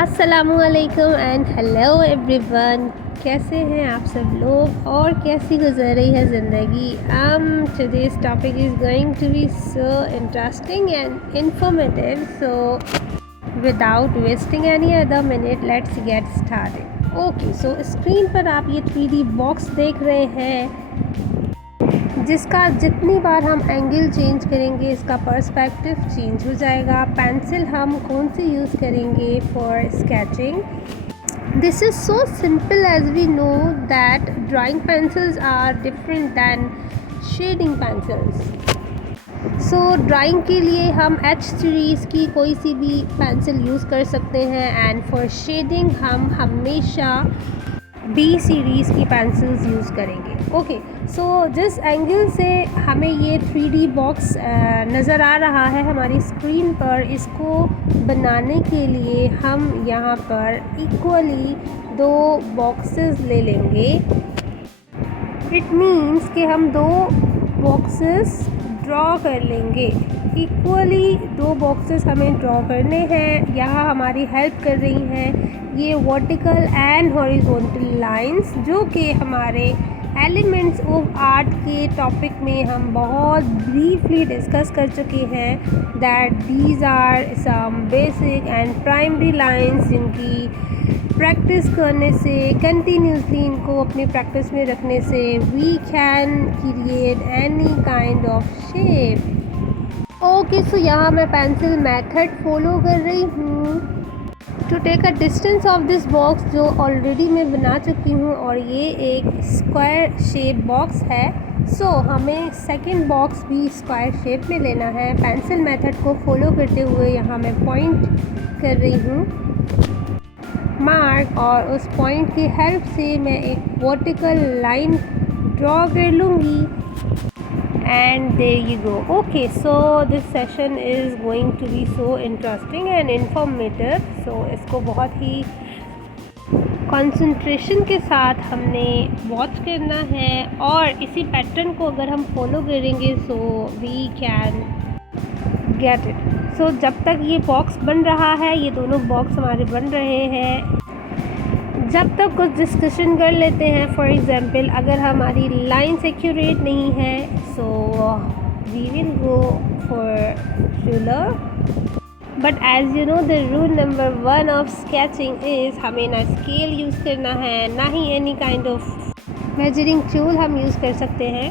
अस्सलामुअलैकुम and hello everyone. कैसे हैं आप सब लोग और कैसी गुजर रही है ज़िंदगी। Today's topic is going to be so interesting and informative, so without wasting any other minute let's get started. Okay, so screen पर आप ये 3D बॉक्स देख रहे हैं, जिसका जितनी बार हम एंगल चेंज करेंगे इसका पर्सपेक्टिव चेंज हो जाएगा। पेंसिल हम कौन सी यूज़ करेंगे for sketching. This is so simple as we know that drawing pencils are different than shading pencils. So drawing के लिए हम एच सीरीज़ की कोई सी भी पेंसिल यूज़ कर सकते हैं एंड फॉर शेडिंग हम हमेशा बी सीरीज़ की पेंसिल्स यूज़ करेंगे। ओके, सो जिस एंगल से हमें ये 3D बॉक्स नज़र आ रहा है हमारी स्क्रीन पर, इसको बनाने के लिए हम यहाँ पर इक्वली 2 बॉक्सेस ले लेंगे। इट मीन्स कि हम 2 बॉक्सेस ड्रॉ कर लेंगे। इक्वली 2 बॉक्सेस हमें ड्रॉ करने हैं। यहाँ हमारी हेल्प कर रही हैं ये वर्टिकल एंड हॉरिजॉन्टल लाइंस, जो कि हमारे एलिमेंट्स ऑफ आर्ट के टॉपिक में हम बहुत ब्रीफली डिस्कस कर चुके हैं। That these are some basic and primary lines, जिनकी प्रैक्टिस करने से, कंटिन्यूसली इनको अपनी प्रैक्टिस में रखने से we can create any kind of shape. Okay, so यहाँ मैं पेंसिल मेथड फॉलो कर रही हूँ to take a distance of this box, जो ऑलरेडी मैं बना चुकी हूँ, और ये एक स्क्वायर शेप बॉक्स है। सो हमें सेकंड बॉक्स भी स्क्वायर शेप में लेना है। पेंसिल मेथड को फॉलो करते हुए यहाँ मैं पॉइंट कर रही हूँ मार्क, और उस पॉइंट की हेल्प से मैं एक वर्टिकल लाइन ड्रॉ कर लूँगी and there you go. Okay, so this session is going to be so interesting and informative, so इसको बहुत ही कंसंट्रेशन के साथ हमने वॉच करना है, और इसी पैटर्न को अगर हम फॉलो करेंगे so we can get it. So जब तक ये बॉक्स बन रहा है, ये दोनों बॉक्स हमारे बन रहे हैं, जब तक कुछ डिस्कशन कर लेते हैं। फॉर एग्ज़ाम्पल, अगर हमारी लाइन्स एक्यूरेट नहीं है so we will go for ruler. But as you know the rule number 1 of sketching is हमें ना स्केल यूज़ करना है, ना ही any kind of measuring tool हम यूज़ कर सकते हैं।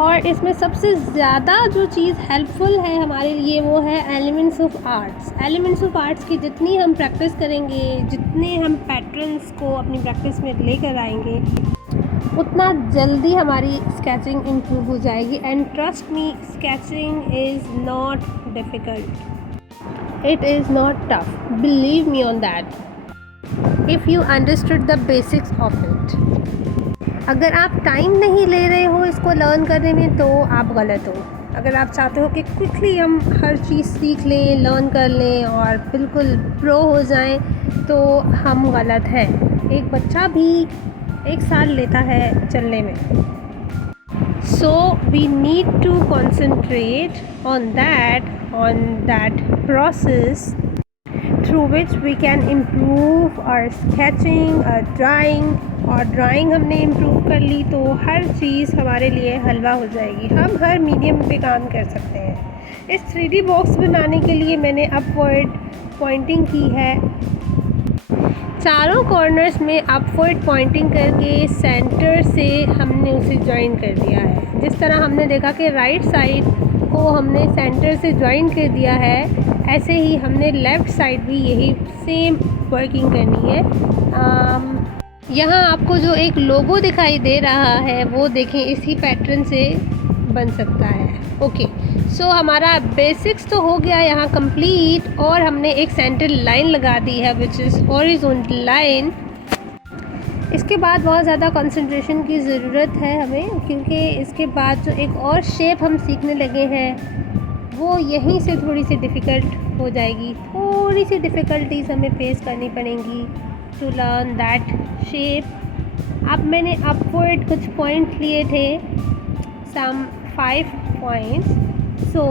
और इसमें सबसे ज़्यादा जो चीज़ हेल्पफुल है हमारे लिए वो है elements of arts. Elements of arts की जितनी हम प्रैक्टिस करेंगे, जितने हम पैटर्न्स को अपनी प्रैक्टिस में लेकर आएंगे, उतना जल्दी हमारी स्केचिंग इम्प्रूव हो जाएगी। And trust me, sketching is not difficult, it is not tough, believe me on that if you understood the basics of it. अगर आप टाइम नहीं ले रहे हो इसको लर्न करने में तो आप गलत हो। अगर आप चाहते हो कि क्विकली हम हर चीज़ सीख लें, लर्न कर लें और बिल्कुल प्रो हो जाएं, तो हम गलत हैं। एक बच्चा भी 1 साल लेता है चलने में। So we need to concentrate on that process through which we can improve our sketching, our drawing। और ड्राइंग हमने इम्प्रूव कर ली तो हर चीज़ हमारे लिए हलवा हो जाएगी। हम हर मीडियम पे काम कर सकते हैं। इस 3D बॉक्स बनाने के लिए मैंने अपवर्ड पॉइंटिंग की है। चारों कॉर्नर्स में अपवर्ड पॉइंटिंग करके सेंटर से हमने उसे ज्वाइन कर दिया है। जिस तरह हमने देखा कि राइट साइड को हमने सेंटर से ज्वाइन कर दिया है, ऐसे ही हमने लेफ़्ट साइड भी यही सेम वर्किंग करनी है। यहाँ आपको जो एक लोगो दिखाई दे रहा है वो देखें, इसी पैटर्न से बन सकता है। ओके, सो हमारा बेसिक्स तो हो गया यहाँ कंप्लीट, और हमने एक सेंटर लाइन लगा दी है विच इज़ हॉरिजॉन्टल लाइन। इसके बाद बहुत ज़्यादा कंसंट्रेशन की ज़रूरत है हमें, क्योंकि इसके बाद जो एक और शेप हम सीखने लगे हैं वो यहीं से थोड़ी सी डिफ़िकल्ट हो जाएगी। थोड़ी सी डिफ़िकल्टीज हमें फेस करनी पड़ेंगी टू लर्न दैट शेप। अब मैंने अपवर्ड कुछ पॉइंट लिए थे, सम 5 पॉइंट्स। सो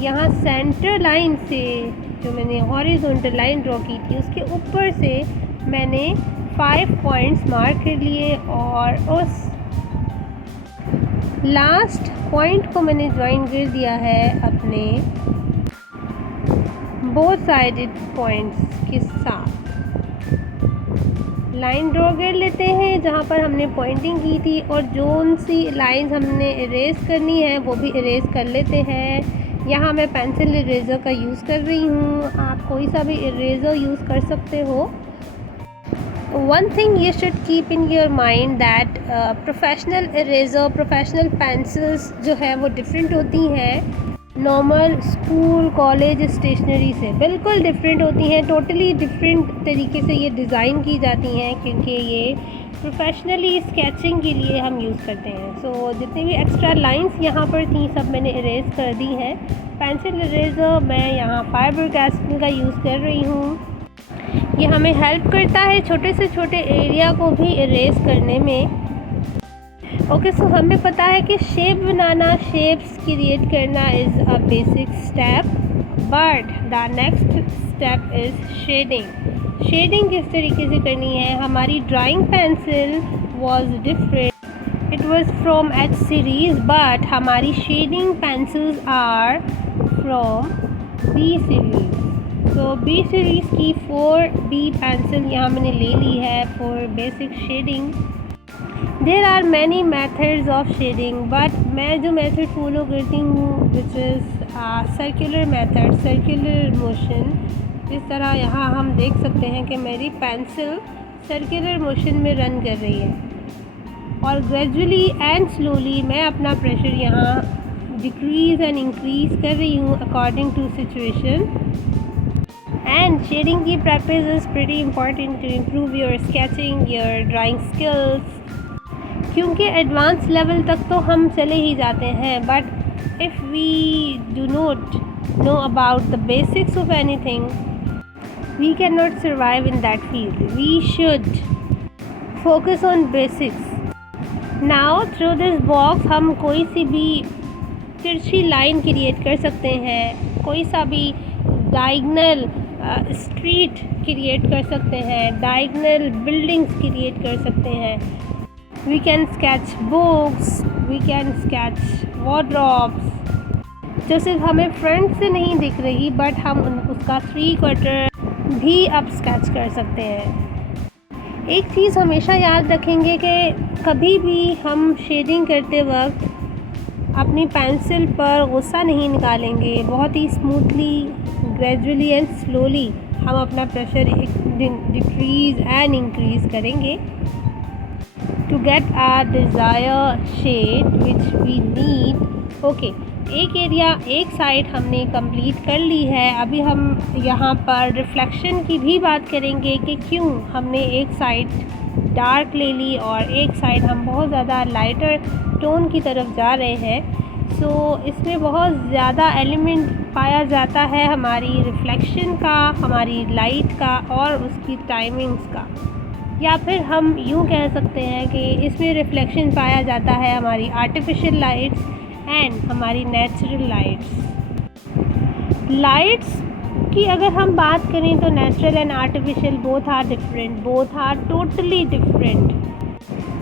यहाँ सेंटर लाइन से जो मैंने हॉरिजॉन्टल लाइन ड्रॉ की थी उसके ऊपर से मैंने 5 पॉइंट्स मार्क कर लिए और उस लास्ट पॉइंट को मैंने ज्वाइन कर दिया है अपने बोथ साइडेड पॉइंट्स के साथ। लाइन ड्रॉ कर लेते हैं जहाँ पर हमने पॉइंटिंग की थी और जोन सी लाइंस हमने इरेज करनी है वो भी इरेज कर लेते हैं। यहाँ मैं पेंसिल इरेज़र का यूज़ कर रही हूँ, आप कोई सा भी इरेज़र यूज़ कर सकते हो। One thing you should keep in your mind that professional eraser, professional pencils जो है वो डिफरेंट होती हैं नॉर्मल स्कूल कॉलेज स्टेशनरी से, बिल्कुल डिफरेंट होती हैं। टोटली डिफरेंट तरीके से ये डिज़ाइन की जाती हैं क्योंकि ये प्रोफेशनली स्केचिंग के लिए हम यूज़ करते हैं। सो जितनी भी एक्स्ट्रा लाइंस यहाँ पर थी सब मैंने इरेज कर दी हैं। पेंसिल इरेज़र मैं यहाँ फाइबर कास्टिंग का यूज़ कर रही हूँ। ये हमें हेल्प करता है छोटे से छोटे एरिया को भी इरेज करने में। ओके, सो हमें पता है कि शेप बनाना, शेप्स क्रिएट करना is a basic step, but the next step is shading. Shading किस तरीके से करनी है? हमारी drawing pencil was different, it was from H series, but हमारी shading pencils are from B series. तो बी सीरीज़ की 4B पेंसिल यहाँ मैंने ले ली है for basic shading. There are many methods of shading, but मैं जो मेथड फॉलो करती हूँ which is circular method, circular motion. जिस तरह यहाँ हम देख सकते हैं कि मेरी पेंसिल सर्कुलर मोशन में रन कर रही है और ग्रेजुअली एंड स्लोली मैं अपना प्रेशर यहाँ डिक्रीज़ एंड इंक्रीज़ कर रही हूँ according to situation. And shading की practice is pretty important to improve your sketching, your drawing skills, क्योंकि एडवांस लेवल तक तो हम चले ही जाते हैं, but if we do not know about the basics of anything we can not survive in that field. We should focus on basics. Now through this box हम कोई सी भी तिरछी लाइन क्रिएट कर सकते हैं, कोई सा भी डायगनल स्ट्रीट क्रिएट कर सकते हैं, डायगनल बिल्डिंग्स क्रिएट कर सकते हैं। We can sketch books, we can sketch wardrobes, जो सिर्फ हमें फ्रंट से नहीं दिख रही बट हम उसका 3/4 भी अब स्केच कर सकते हैं। एक चीज़ हमेशा याद रखेंगे कि कभी भी हम शेडिंग करते वक्त अपनी पेंसिल पर गुस्सा नहीं निकालेंगे। बहुत ही स्मूथली, ग्रेजुअली एंड स्लोली हम अपना प्रेशर डिक्रीज़ एंड इंक्रीज़ करेंगे to get our desired shade which we need। Okay, एक एरिया, एक साइड हमने कंप्लीट कर ली है। अभी हम यहाँ पर रिफ्लेक्शन की भी बात करेंगे कि क्यों हमने एक साइड डार्क ले ली और एक साइड हम बहुत ज़्यादा लाइटर टोन की तरफ जा रहे हैं। सो इसमें बहुत ज़्यादा एलिमेंट पाया जाता है हमारी रिफ्लेक्शन का, हमारी लाइट का और उसकी टाइमिंग्स का, या फिर हम यूँ कह सकते हैं कि इसमें रिफ्लेक्शन पाया जाता है हमारी आर्टिफिशियल लाइट्स एंड हमारी नेचुरल लाइट्स की अगर हम बात करें तो natural and artificial both are different, both are totally different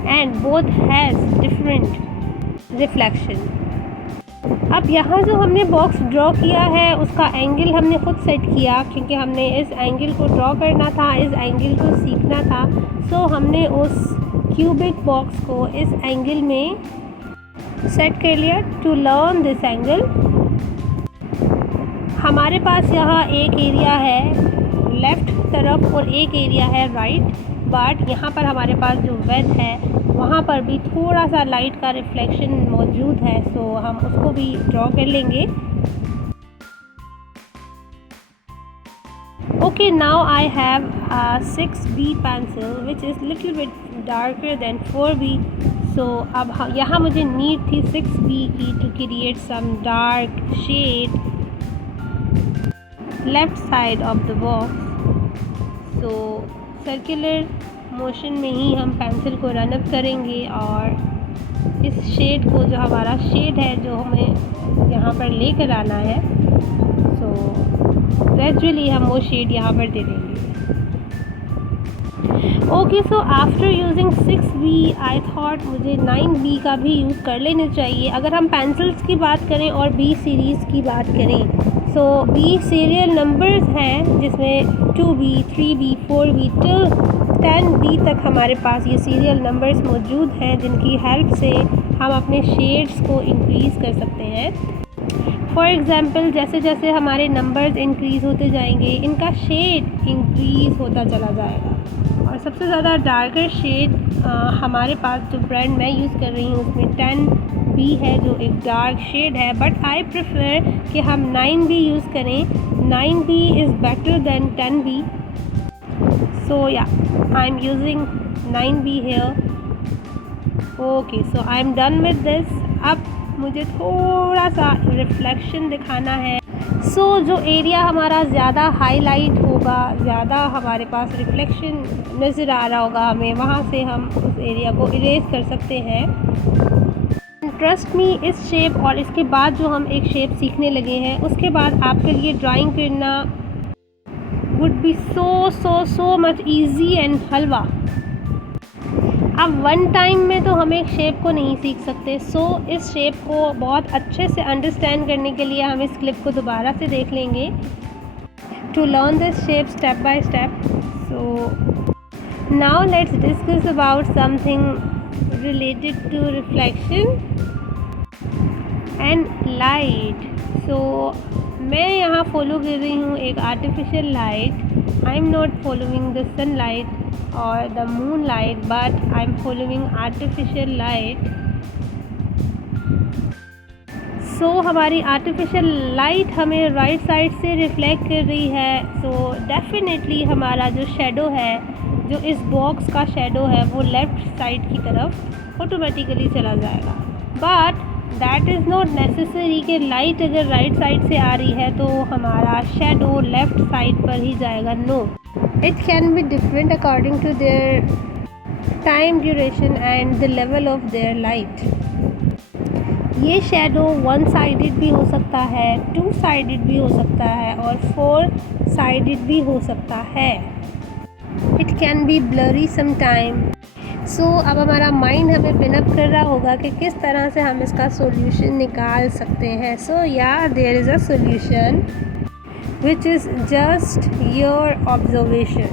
and both has different reflection. अब यहाँ जो हमने बॉक्स ड्रॉ किया है उसका एंगल हमने खुद सेट किया क्योंकि हमने इस एंगल को ड्रॉ करना था, इस एंगल को सीखना था। सो हमने उस क्यूबिक बॉक्स को इस एंगल में सेट कर लिया टू लर्न दिस एंगल। हमारे पास यहाँ एक एरिया है लेफ़्ट तरफ और एक एरिया है राइट, बट यहाँ पर हमारे पास जो वेट है वहाँ पर भी थोड़ा सा लाइट का रिफ्लेक्शन मौजूद है। सो हम उसको भी ड्रॉ कर लेंगे। Okay, now I have a 6B pencil which is little bit darker than 4B। So अब यहाँ मुझे नीड थी 6B की to create some dark shade left side of the box. So circular motion में ही हम पेंसिल को run up करेंगे और इस शेड को, जो हमारा शेड है जो हमें यहाँ पर लेकर आना है, सो ग्रेजुअली हम वो शेड यहाँ पर दे देंगे। Okay, so after using 6B I thought मुझे 9B का भी यूज़ कर लेना चाहिए। अगर हम पेंसिल्स की बात करें और B सीरीज़ की बात करें, सो B सीरियल नंबर्स हैं जिसमें 2B, 3B, 4B till 10B तक हमारे पास ये सीरियल नंबर्स मौजूद हैं, जिनकी हेल्प से हम अपने शेड्स को इंक्रीज़ कर सकते हैं। फॉर एग्ज़ाम्पल, जैसे जैसे हमारे नंबर्स इंक्रीज़ होते जाएंगे, इनका शेड इंक्रीज़ होता चला जाएगा। और सबसे ज़्यादा डार्कर शेड हमारे पास जो ब्रांड मैं यूज़ कर रही हूँ उसमें 10B है, जो एक डार्क शेड है, बट आई प्रेफर कि हम 9B यूज़ करें। 9B is better than 10B, so या I am using 9B here. Okay, so I am done with this. अब मुझे थोड़ा सा रिफ्लेक्शन दिखाना है। सो जो एरिया हमारा ज़्यादा हाईलाइट होगा, ज़्यादा हमारे पास रिफ्लेक्शन नज़र आ रहा होगा हमें, वहाँ से हम उस एरिया को इरेज कर सकते हैं। ट्रस्ट मी, इस शेप और इसके बाद जो हम एक शेप सीखने लगे हैं, उसके बाद आपके लिए ड्राइंग करना would be so much easy and halwa. अब वन टाइम में तो हम एक शेप को नहीं सीख सकते, सो इस शेप को बहुत अच्छे से अंडरस्टैंड करने के लिए हम इस क्लिप को दोबारा से देख लेंगे to learn this shape step by step. So now let's discuss about something related to reflection and light. So मैं यहाँ फॉलो कर रही हूँ एक artificial light. I am not following the sunlight or the moonlight, but I'm following artificial light. So हमारी artificial light हमें right side से reflect कर रही है, so definitely हमारा जो shadow है, जो इस box का shadow है, वो left side की तरफ automatically चला जाएगा। But that is not necessary कि light अगर right side से आ रही है तो हमारा shadow left side पर ही जाएगा। No, it can be different according to their time duration and the level of their light. ये shadow one sided भी हो सकता है, two sided भी हो सकता है और four sided भी हो सकता है। It can be blurry sometime. So अब हमारा माइंड हमें पिनअप कर रहा होगा कि किस तरह से हम इसका सोल्यूशन निकाल सकते हैं। So yeah, there is a solution which is just your observation.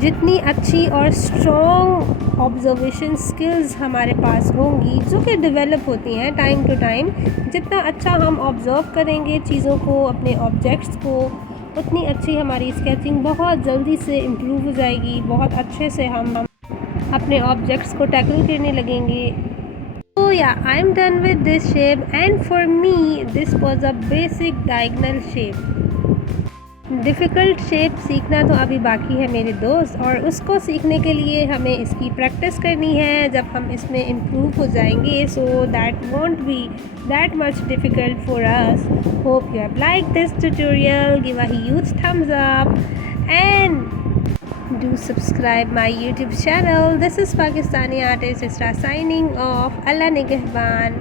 जितनी अच्छी और स्ट्रॉन्ग ऑब्जर्वेशन स्किल्स हमारे पास होंगी, जो कि डेवलप होती हैं टाइम टू टाइम, जितना अच्छा हम ऑब्ज़र्व करेंगे चीज़ों को, अपने ऑब्जेक्ट्स को, उतनी अच्छी हमारी स्केचिंग बहुत जल्दी से इम्प्रूव हो जाएगी। बहुत अच्छे से हम अपने ऑब्जेक्ट्स को टैकल करने लगेंगे। So yeah, I am done with this shape and for me this was a basic diagonal shape. Difficult shape सीखना तो अभी बाकी है मेरे दोस्त, और उसको सीखने के लिए हमें इसकी प्रैक्टिस करनी है। जब हम इसमें इम्प्रूव हो जाएंगे, so that won't be that much difficult for us. Hope you have like this tutorial, give a huge thumbs up and do subscribe my YouTube channel. This is Pakistani Artist Isra signing off. Allah Nigehban.